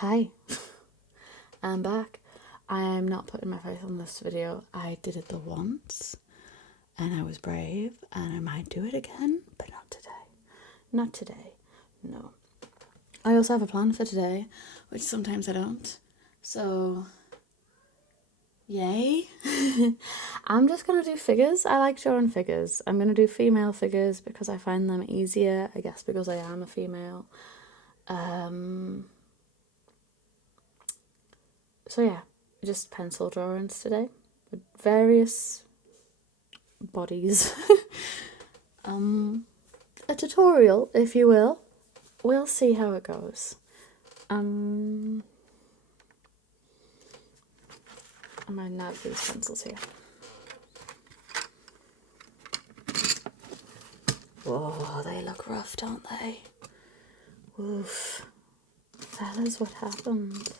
Hi, I'm back. I'm not putting my face on this video. I did it the once and I was brave and I might do it again, but not today. Not today, no. I also have a plan for today, which sometimes I don't. So, yay. I'm just gonna do figures. I like drawing figures. I'm gonna do female figures because I find them easier, I guess because I am a female. So yeah, just pencil drawings today with various bodies. A tutorial, if you will. We'll see how it goes. I might have these pencils here. Whoa, they look rough, don't they? Oof. That is what happened.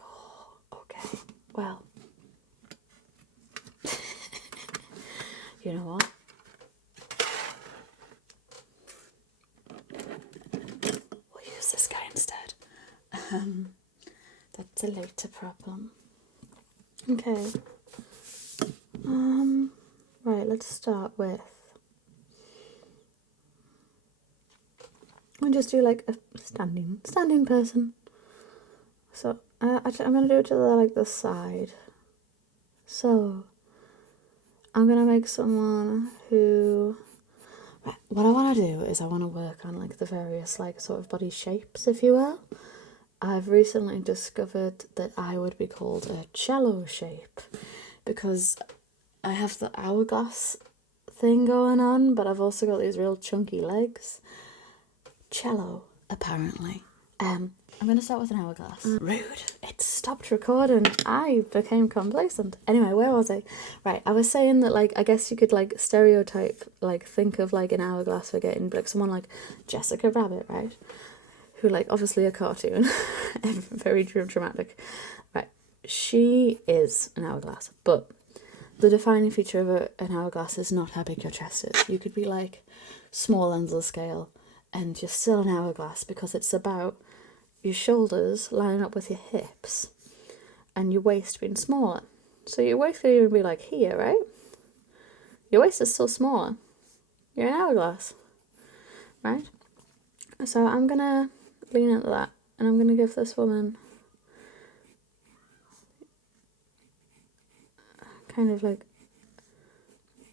Oh, okay, well. You know what? We'll use this guy instead. That's a later problem. Okay. Right, let's start with... We'll just do like a standing person. So, actually I'm going to do it to the side. So, I'm going to make someone who... Right, what I want to do is I want to work on like the various sort of body shapes, if you will. I've recently discovered that I would be called a cello shape because I have the hourglass thing going on, but I've also got these real chunky legs. Cello, apparently. I'm going to start with an hourglass. Rude. It stopped recording. I became complacent. Anyway, where was I? Right, I was saying that, I guess you could, stereotype, think of, an hourglass for getting, someone like Jessica Rabbit, right? Who, obviously a cartoon. Very dramatic. Right, she is an hourglass, but the defining feature of an hourglass is not how big your chest is. You could be, small ends of the scale, and you're still an hourglass because it's about your shoulders lining up with your hips and your waist being smaller. So your waist could even be here, right? Your waist is still smaller. You're an hourglass, right? So I'm gonna lean into that and I'm gonna give this woman kind of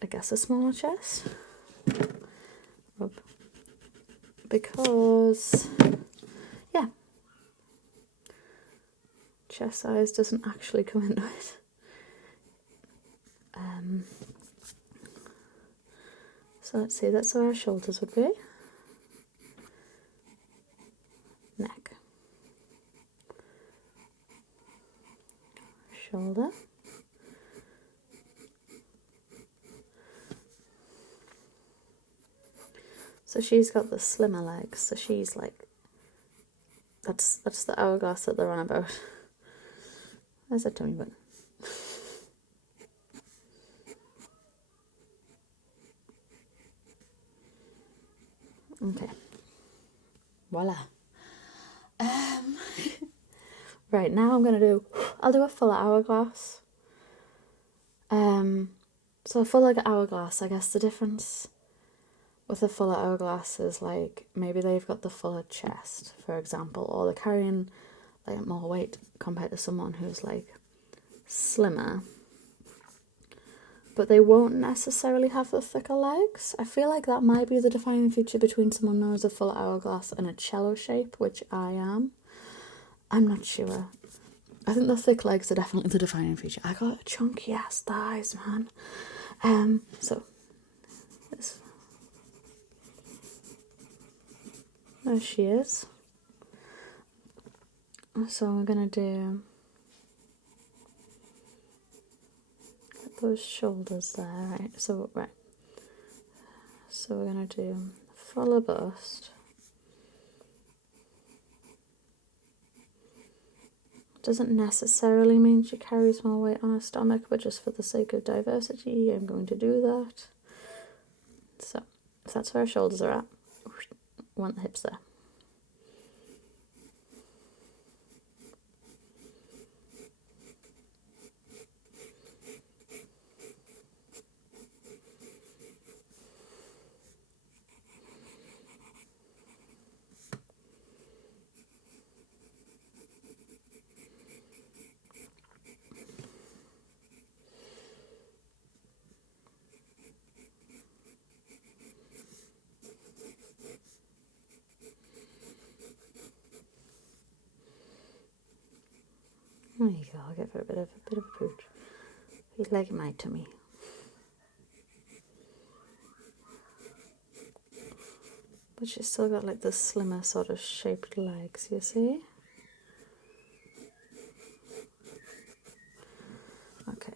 I guess a smaller chest. Because, yeah, chest size doesn't actually come into it. So let's see, that's where our shoulders would be. Neck. Shoulder. So she's got the slimmer legs, so she's that's the hourglass that they're on about. There's a tummy button. Okay. Voila. Right, now I'll do a fuller hourglass. So a fuller hourglass, I guess the difference with a fuller hourglass is maybe they've got the fuller chest, for example, or they're carrying more weight compared to someone who's slimmer, but they won't necessarily have the thicker legs. I feel like that might be the defining feature between someone known as a fuller hourglass and a cello shape, which I am. I'm not sure. I think the thick legs are definitely the defining feature. I got chunky ass thighs, man. So this. There she is. So we're gonna do those shoulders there, right? So we're gonna do fuller bust. Doesn't necessarily mean she carries more weight on her stomach, but just for the sake of diversity, I'm going to do that. So that's where her shoulders are at. Want the hips there. There you go, I'll give her a bit of a pooch. He's like my tummy. But she's still got like the slimmer sort of shaped legs, you see? Okay,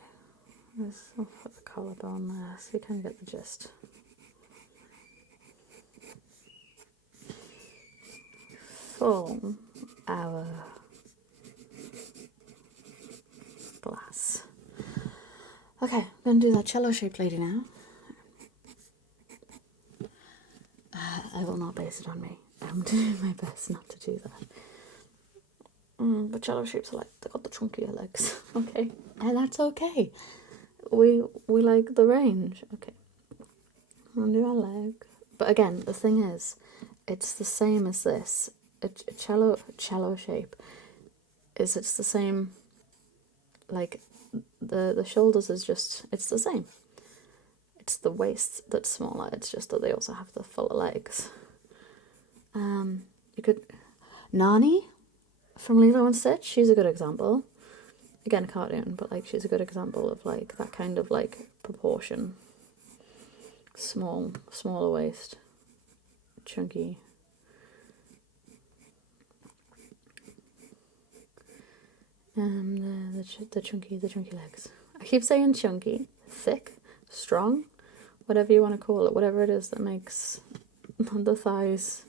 I'll put the collarbone there so you can get the gist. Full hourglass. Okay, I'm going to do that cello shaped lady now. I will not base it on me. I'm doing my best not to do that. But cello shapes are like, they've got the chunkier legs, okay? And that's okay. We like the range, okay. I'll do our leg. But again, the thing is, it's the same as this. A cello shape is, it's the same, like, the shoulders is just, it's the same. It's the waist that's smaller, it's just that they also have the fuller legs. You could, Nani from Lilo and Stitch, she's a good example. Again, a cartoon, but like she's a good example of like that kind of like proportion. Smaller waist, chunky. The chunky legs. I keep saying chunky, thick, strong, whatever you want to call it, whatever it is that makes the thighs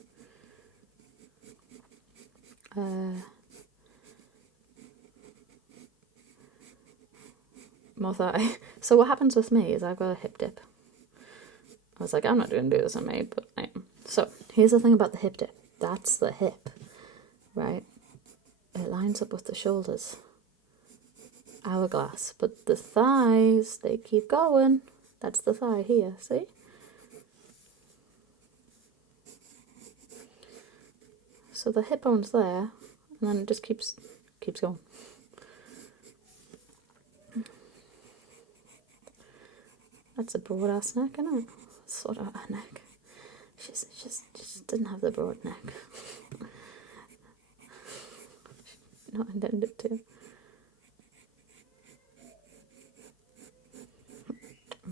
more thigh. So what happens with me is I've got a hip dip. I was like, I'm not going to do this on me, but I am. So here's the thing about the hip dip. That's the hip, right? It lines up with the shoulders. Hourglass. But the thighs, they keep going. That's the thigh here, see? So the hip bone's there, and then it just keeps going. That's a broad ass neck, isn't it? Sort of a neck. She just didn't have the broad neck. Not intended to.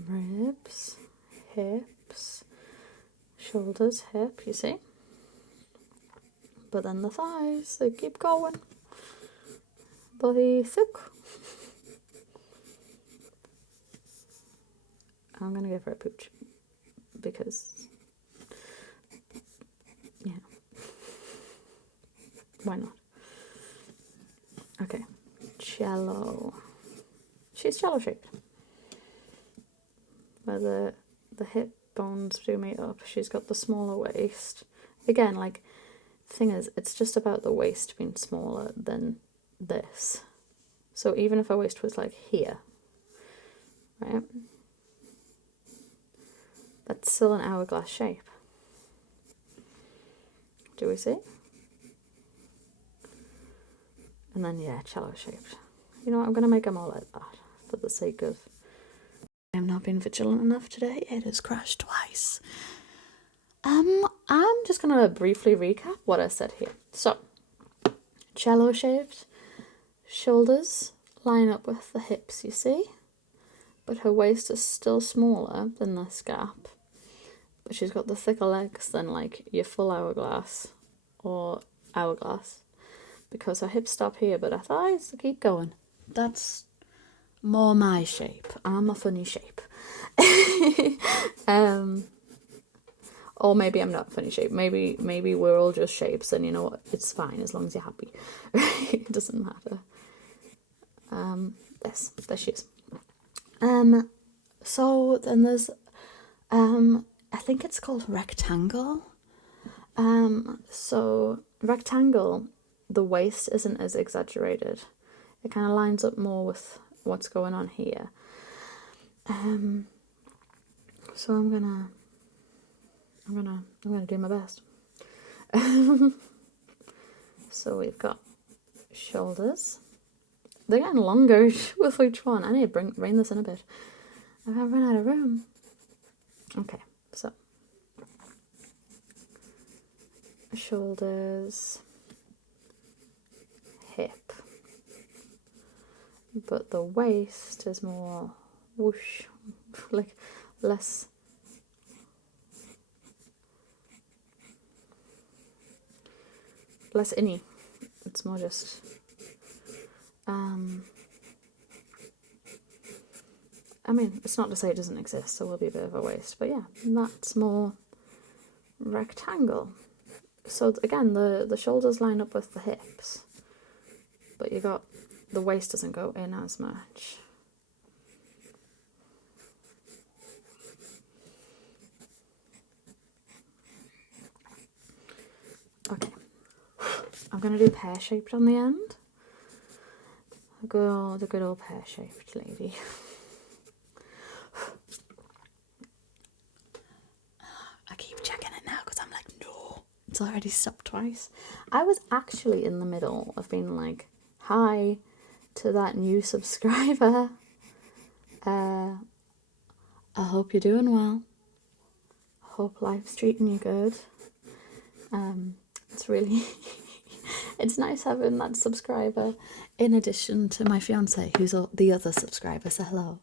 Ribs, hips, shoulders, hip, you see? But then the thighs, they keep going. Body thick. I'm gonna give her a pooch because, yeah, why not? Okay, cello. She's cello shaped. Where the hip bones do meet up, she's got the smaller waist. Again, like, thing is, it's just about the waist being smaller than this. So even if her waist was like here, right? That's still an hourglass shape. Do we see? And then, yeah, cello shaped. You know what, I'm going to make them all like that for the sake of... I have not been vigilant enough today. It has crashed twice. I'm just going to briefly recap what I said here. So, cello shaped, shoulders line up with the hips, you see? But her waist is still smaller than this gap. But she's got the thicker legs than like your full hourglass or hourglass. Because her hips stop here, but her thighs keep going. That's more my shape. I'm a funny shape. Or maybe I'm not a funny shape. Maybe we're all just shapes, and you know what? It's fine as long as you're happy. It doesn't matter. There she is. So then there's I think it's called rectangle. So rectangle, the waist isn't as exaggerated. It kind of lines up more with what's going on here. So I'm gonna do my best. So we've got shoulders. They're getting longer with each one. I need to rein this in a bit. I've run out of room. Okay, so shoulders, hip, but the waist is more whoosh, like less inny. It's more just I mean, it's not to say it doesn't exist, there will be a bit of a waist, but yeah, that's more rectangle. So again, the shoulders line up with the hips, but you got the waist doesn't go in as much. Okay, I'm gonna do pear-shaped on the end. The good old pear-shaped lady. I keep checking it now because I'm like, no, it's already stopped twice. I was actually in the middle of being like, hi to that new subscriber. I hope you're doing well. Hope life's treating you good. It's really, it's nice having that subscriber in addition to my fiance, who's the other subscriber, so hello.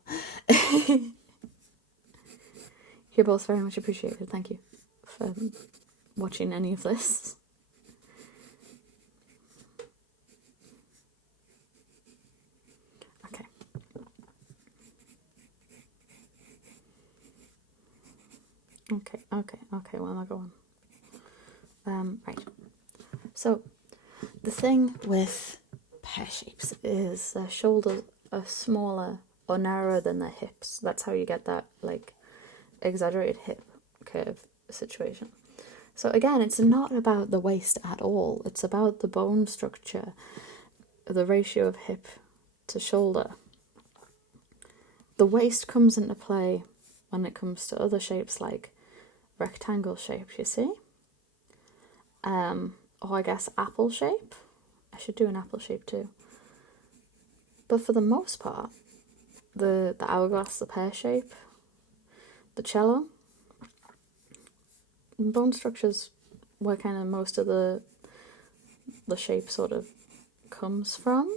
You're both very much appreciated. Thank you for watching any of this. Okay. Okay, well, I'll go on. Right. So, the thing with pear shapes is their shoulders are smaller or narrower than their hips. That's how you get that, like, exaggerated hip curve situation. So again, it's not about the waist at all. It's about the bone structure, the ratio of hip to shoulder. The waist comes into play when it comes to other shapes like rectangle shapes, you see? Or I guess apple shape. I should do an apple shape too. But for the most part, the hourglass, the pear shape, the cello, bone structures where kind of most of the shape sort of comes from.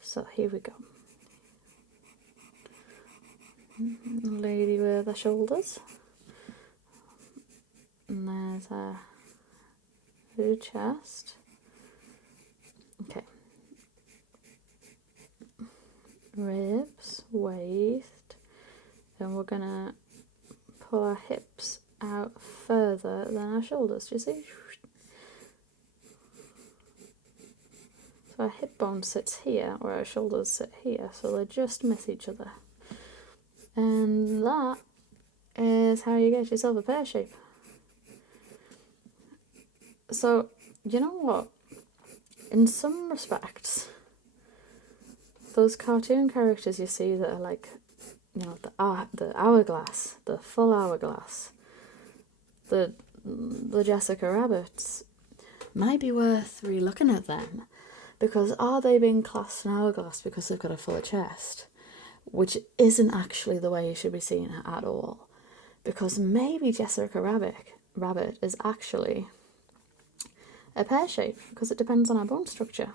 So here we go. Lady with the shoulders. And there's her chest. Okay. Ribs, waist. And we're gonna pull our hips out further than our shoulders. Do you see? So our hip bone sits here, where our shoulders sit here, so they just miss each other. And that is how you get yourself a pear shape. So, you know what? In some respects, those cartoon characters you see that are like, you know, the hourglass, the full hourglass, the Jessica Rabbits, might be worth re-looking at them, because are they being classed an hourglass because they've got a fuller chest, which isn't actually the way you should be seeing it at all, because maybe Jessica Rabbit is actually a pear shape, because it depends on our bone structure.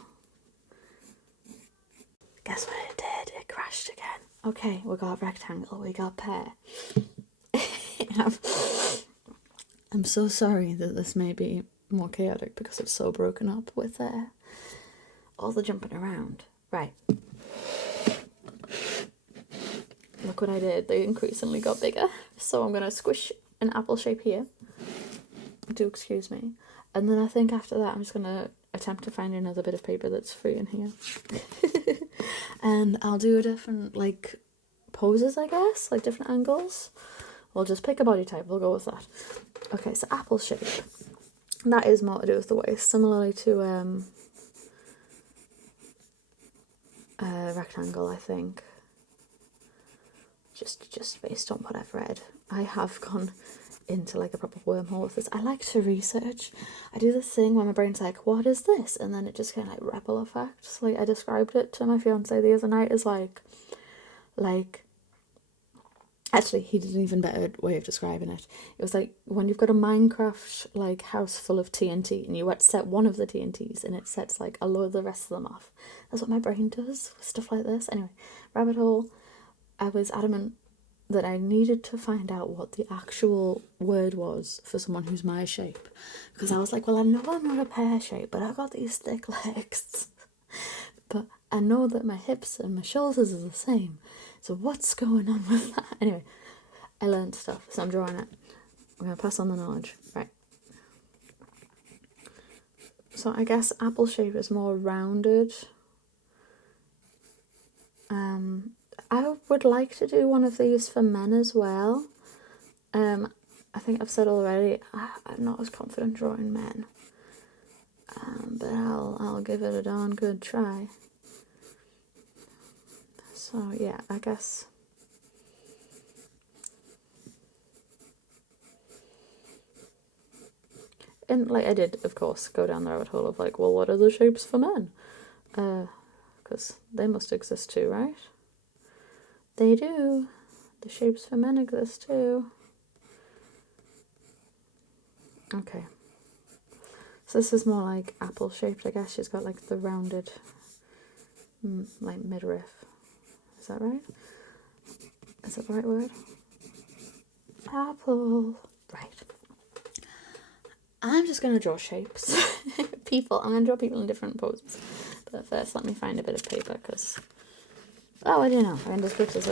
Guess what it did? It crashed again. Okay, we got rectangle, we got pear. I'm so sorry that this may be more chaotic because it's so broken up with all the jumping around. Right. Look what I did. They increasingly got bigger. So I'm going to squish an apple shape here. Do excuse me. And then I think after that I'm just going to attempt to find another bit of paper that's free in here. And I'll do different, like, poses, I guess, like different angles. We'll just pick a body type, we'll go with that. Okay, so apple shape. That is more to do with the waist, similarly to rectangle, I think. Just based on what I've read. I have gone into like a proper wormhole with this. I like to research. I do this thing where my brain's like, what is this? And then it just kind of like ripple effects. Like I described it to my fiance the other night as like Actually, he did an even better way of describing it. It was like when you've got a Minecraft like house full of TNT and you set one of the TNTs and it sets like a load of the rest of them off. That's what my brain does with stuff like this. Anyway, rabbit hole. I was adamant that I needed to find out what the actual word was for someone who's my shape. Because I was like, well, I know I'm not a pear shape, but I've got these thick legs. But I know that my hips and my shoulders are the same. So what's going on with that? Anyway, I learned stuff, so I'm drawing it. I'm going to pass on the knowledge. Right. So I guess apple shape is more rounded. I would like to do one of these for men as well. I think I've said already, I'm not as confident drawing men. But I'll give it a darn good try. So yeah, I guess. And like I did, of course, go down the rabbit hole of like, well, what are the shapes for men? Because they must exist too, right? They do. The shapes for men exist too. Okay. So this is more like apple shaped, I guess. She's got like the rounded, like midriff. Is that right? Is that the right word? Apple. Right. I'm just going to draw shapes. People. I'm going to draw people in different poses. But first, let me find a bit of paper because. Oh, I don't know. I just looked as though.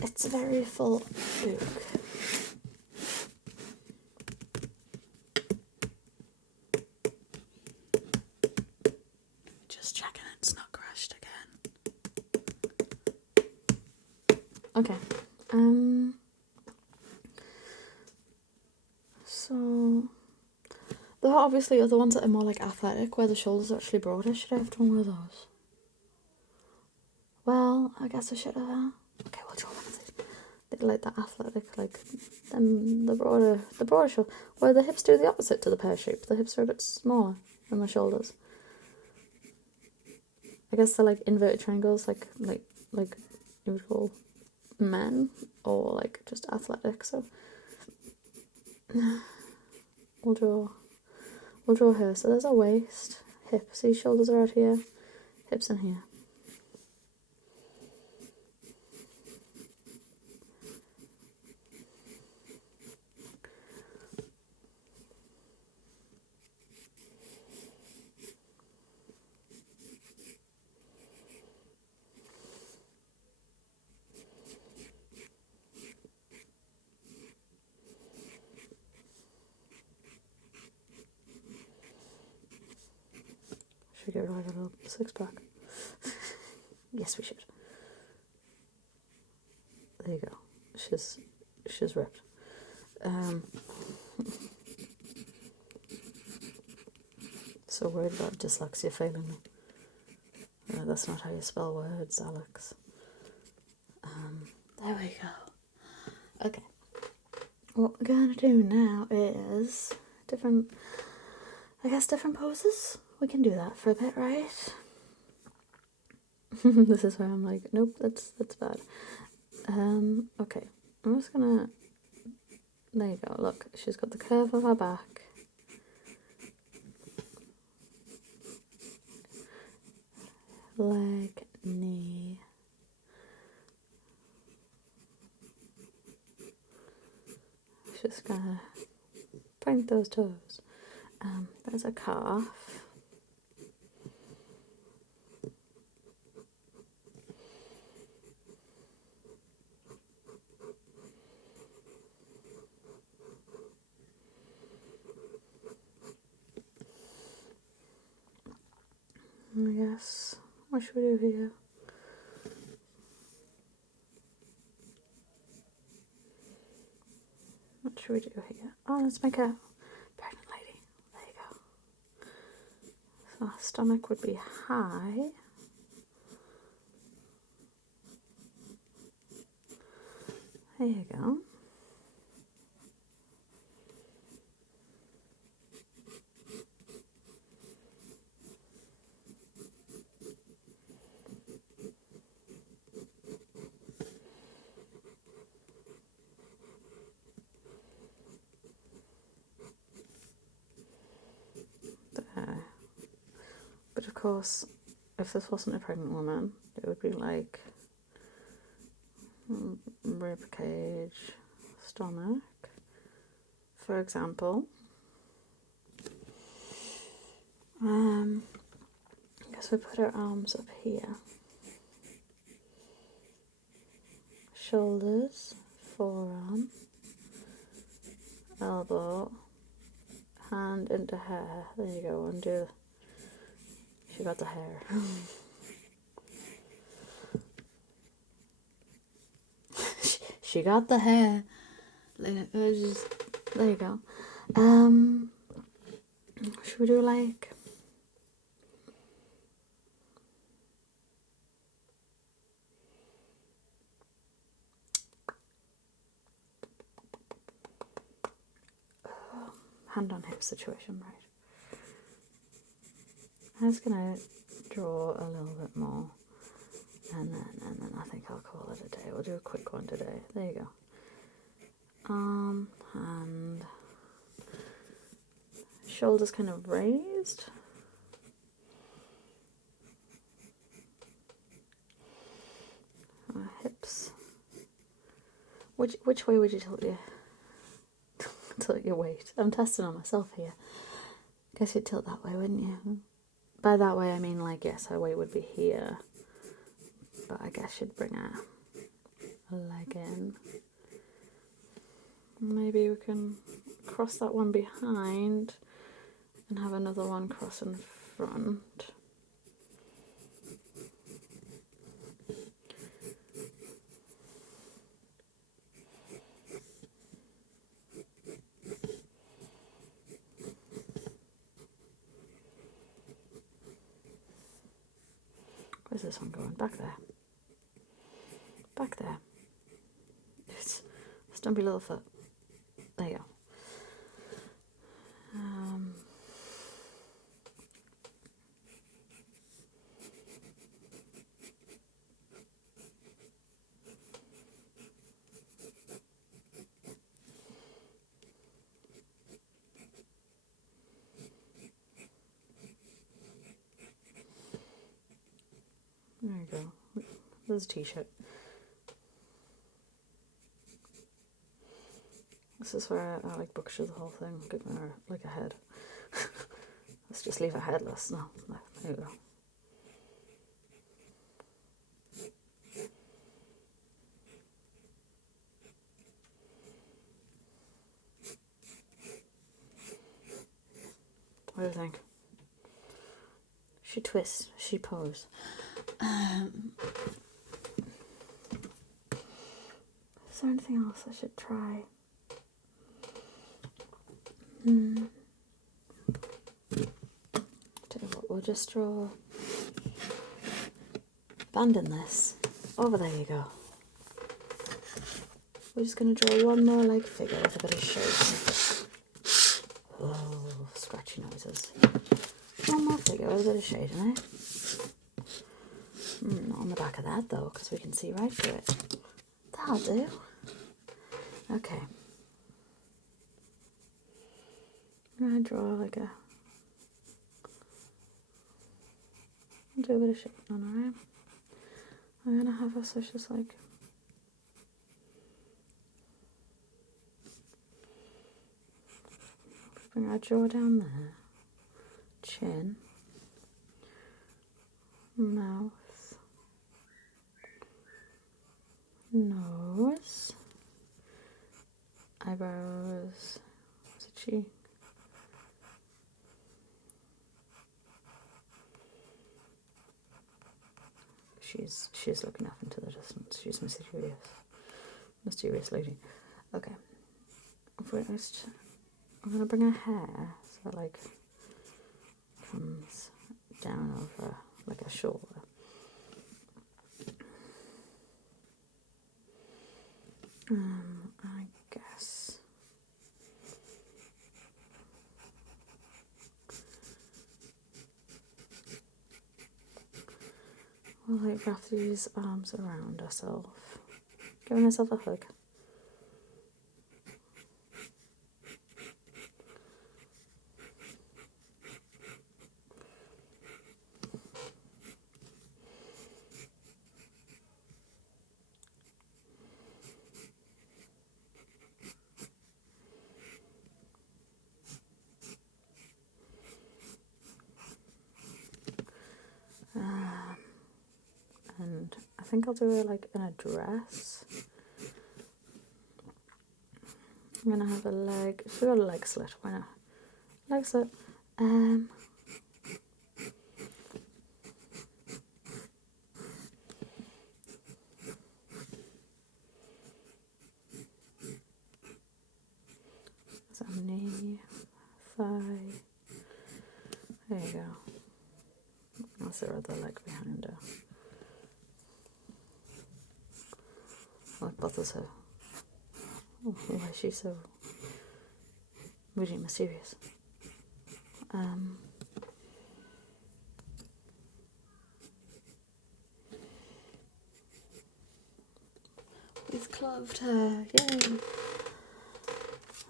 It's a very full book. Just checking it's not crashed again. Okay. So there are obviously other ones that are more like athletic, where the shoulders are actually broader. Should I have done one of those? Well, I guess I should have. Okay, we'll draw one of these. They like that athletic, like the broader shoulder. Where the hips do the opposite to the pear shape. The hips are a bit smaller than the shoulders. I guess they're like inverted triangles, like you would call men, or like just athletic. So we'll draw her. So there's a waist, hip. See, shoulders are out here, hips in here. Should we get rid of a little six-pack? Yes, we should. There you go. She's ripped. So worried about dyslexia failing me. That's not how you spell words, Alex. There we go. Okay. What we're going to do now is different poses. We can do that for a bit, right? This is where I'm like, nope, that's bad. Okay. I'm just gonna. There you go. Look, she's got the curve of her back. Leg, knee. Just gonna point those toes. There's a calf. I guess, what should we do here? What should we do here? Oh, let's make a pregnant lady. There you go. So our stomach would be high. There you go. course, if this wasn't a pregnant woman, it would be like rib cage, stomach, for example. I guess we put our arms up here. Shoulders, forearm, elbow, hand into hair. There you go, undo. She got the hair. She got the hair. There you go. Should we do like hand on hip situation, right? I'm just gonna draw a little bit more, and then I think I'll call it a day. We'll do a quick one today. There you go. And shoulders kind of raised. Hips. Which way would you tilt your weight? I'm testing on myself here. Guess you'd tilt that way, wouldn't you? By that way I mean like, yes, her weight would be here, but I guess you'd bring a leg in. Maybe we can cross that one behind and have another one cross in front. Where's this one going? Back there. Back there. Stumpy little foot. There you go. There you go. There's a t-shirt. This is where I like butcher the whole thing, giving her like a head. Let's just leave her headless. No, there you go. What do you think? She twists, she pose. Is there anything else I should try? Tell you what, we'll just draw band in this. Over there you go. We're just going to draw one more like figure with a bit of shape. Oh, scratchy noises. One more figure with a bit of shade in it. Not on the back of that though, because we can see right through it. That'll do. Okay. I'm going to draw like a... do a bit of shape on her arm. I'm going to have her so she's like... bring our jaw down there. Chin. Mouth. Nose. Eyebrows. What's a cheek? She's looking off into the distance. She's mysterious. Mysterious lady. Okay. First, I'm gonna bring her hair so it like comes down over like a shoulder. I guess we'll like wrap these arms around herself, giving herself a hug. think I'll do her like in a dress. I'm gonna have a leg. She's got a leg slit. Why not? Leg slit. Some knee, thigh. There you go. That's her other leg behind her. What bothers her? Oh, why is she so really mysterious? With cloved hair, yay!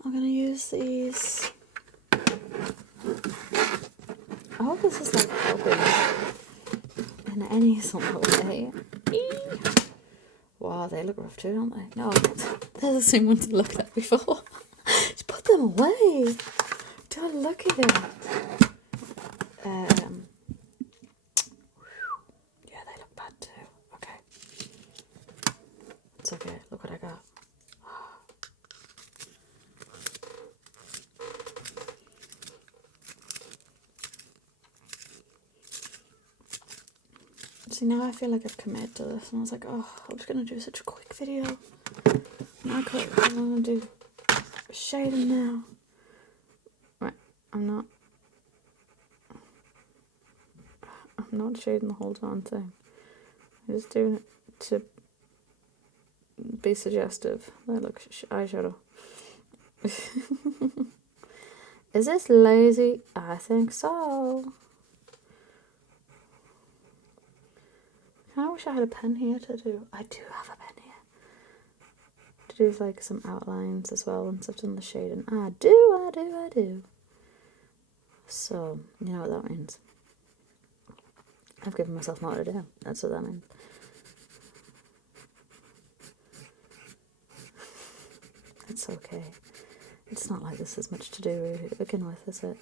I'm gonna use these. I hope this is like helping in any sort of way. Wow, they look rough too, don't they? No, they're the same ones I looked at before. Just put them away. Don't look at it. Yeah, they look bad too. Okay. It's okay. Look what I got. See, now I feel like I've committed to this, and I was like, oh, I was going to do such a quick video. Not quick, I'm going to do shading now. Right, I'm not shading the whole darn thing. I'm just doing it to be suggestive. There, look, eyeshadow. Is this lazy? I think so. I wish I had a pen here to do. I do have a pen here. To do like some outlines as well once I've done the shading. I do. So, you know what that means. I've given myself more to do. That's what that means. It's okay. It's not like this is much to do really to begin with, is it?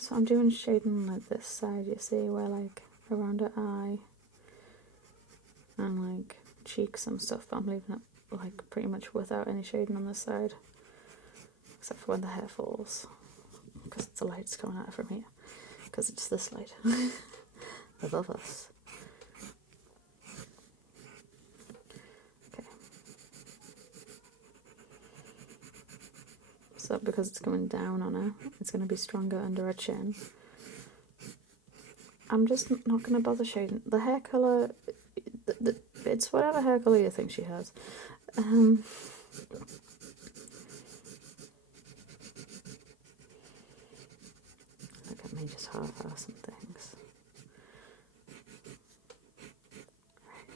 So I'm doing shading like this side, you see, where like around her eye and like cheeks and stuff, but I'm leaving it like pretty much without any shading on this side, except for when the hair falls, because the light's coming out from here, because it's this light above us. Okay. So because it's coming down on her, it's going to be stronger under her chin. I'm just not going to bother shading. The hair colour, it's whatever hair colour you think she has. Look at me just half-assing things. Right.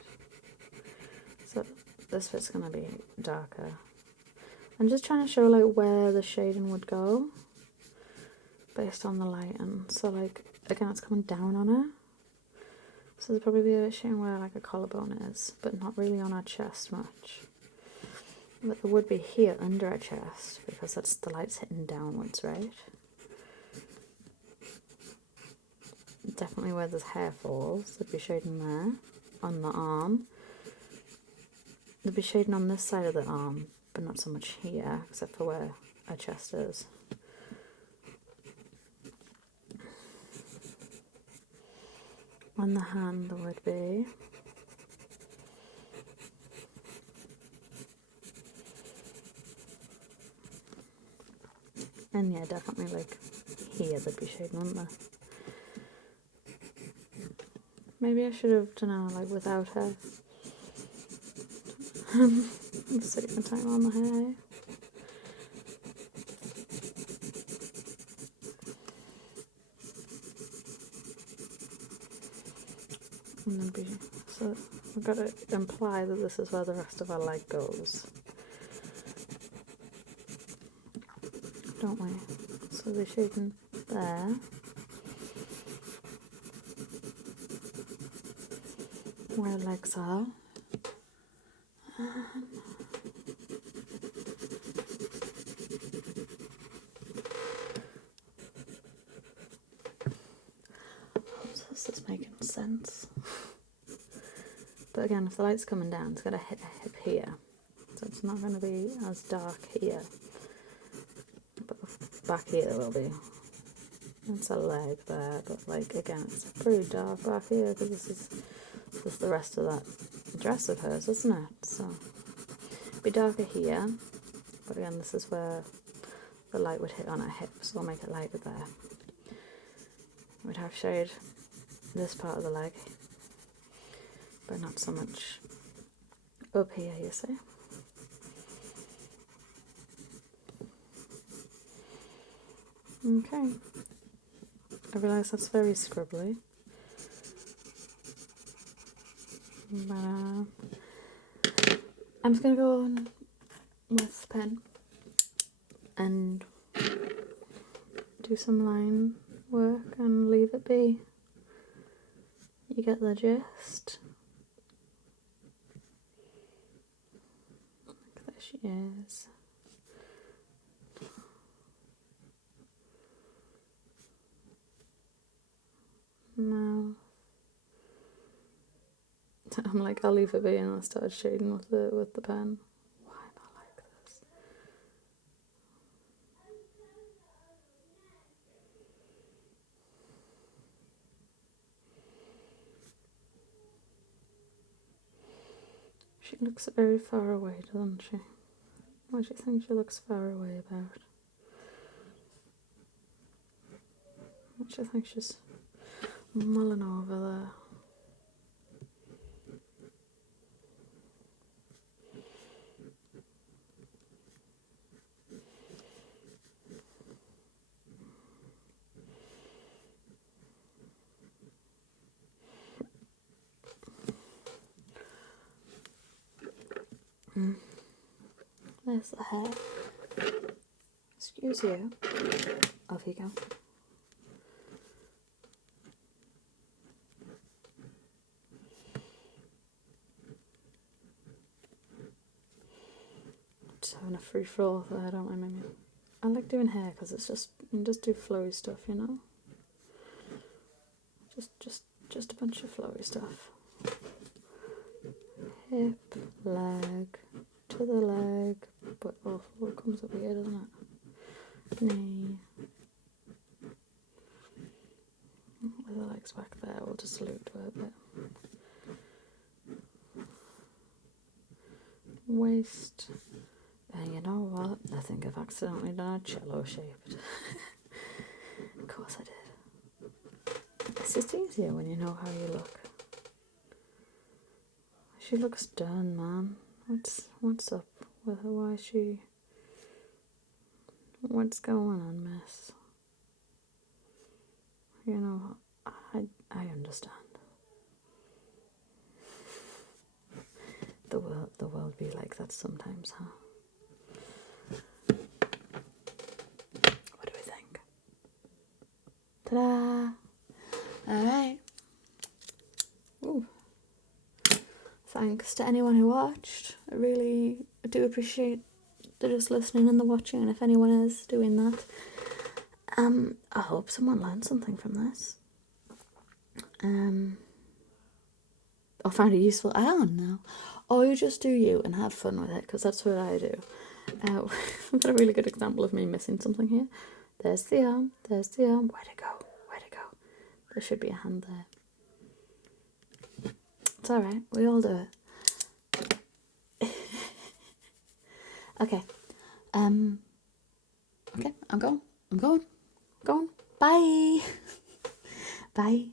So this bit's going to be darker. I'm just trying to show like where the shading would go based on the light, and so like again it's coming down on her, so there'll probably be a bit showing where like a collarbone is, but not really on her chest much. But there would be here under her chest because that's the light's hitting downwards, right? Definitely where the hair falls, there'd be shading there. On the arm, there'd be shading on this side of the arm, but not so much here, except for where her chest is. On the hand there would be. And yeah, definitely like here there'd be shading, wouldn't there? Maybe I should have done it like without hair. I'm saving time on the hair. And then be, so we've got to imply that this is where the rest of our leg goes, don't we? So they're shading there, where legs are. But again, if the light's coming down, it's got to hit a hip here. So it's not going to be as dark here. But back here there will be. It's a leg there, but like again, it's pretty dark back here because this is the rest of that dress of hers, isn't it? So it'll be darker here, but again, this is where the light would hit on her hip, so we'll make it lighter there. We'd have shade this part of the leg, but not so much up here, you see. Okay. I realise that's very scribbly. But I'm just going to go on with the pen and do some line work and leave it be. You get the gist. There she is. Now I'm like, I'll leave it be, and I started shading with the pen. Why not like this? She looks very far away, doesn't she? What do you think she looks far away about? What do you think she's mulling over there? There's the hair. Excuse you. Off you go. Just having a free flow there, don't I, Mimi? I like doing hair because it's just, you can just do flowy stuff, you know? Just a bunch of flowy stuff. Hip, leg, to the leg, but oh, it comes up here, doesn't it? Knee. With the legs back there, we'll just allude to it a bit. Waist. And you know what? I think I've accidentally done a cello shaped. Of course I did. It's just easier when you know how you look. She looks done, man. What's up with her? Why is she... What's going on, miss? You know, I understand. The world be like that sometimes, huh? What do we think? Ta-da! Alright. Ooh. Thanks to anyone who watched. I really do appreciate the just listening and the watching, and if anyone is doing that, I hope someone learned something from this. Or found it useful. I don't know. Or you just do you and have fun with it, because that's what I do. I've got a really good example of me missing something here. There's the arm. There's the arm. Where'd it go? Where'd it go? There should be a hand there. It's alright. We all do it. Okay. Okay, I'm going. Bye. Bye.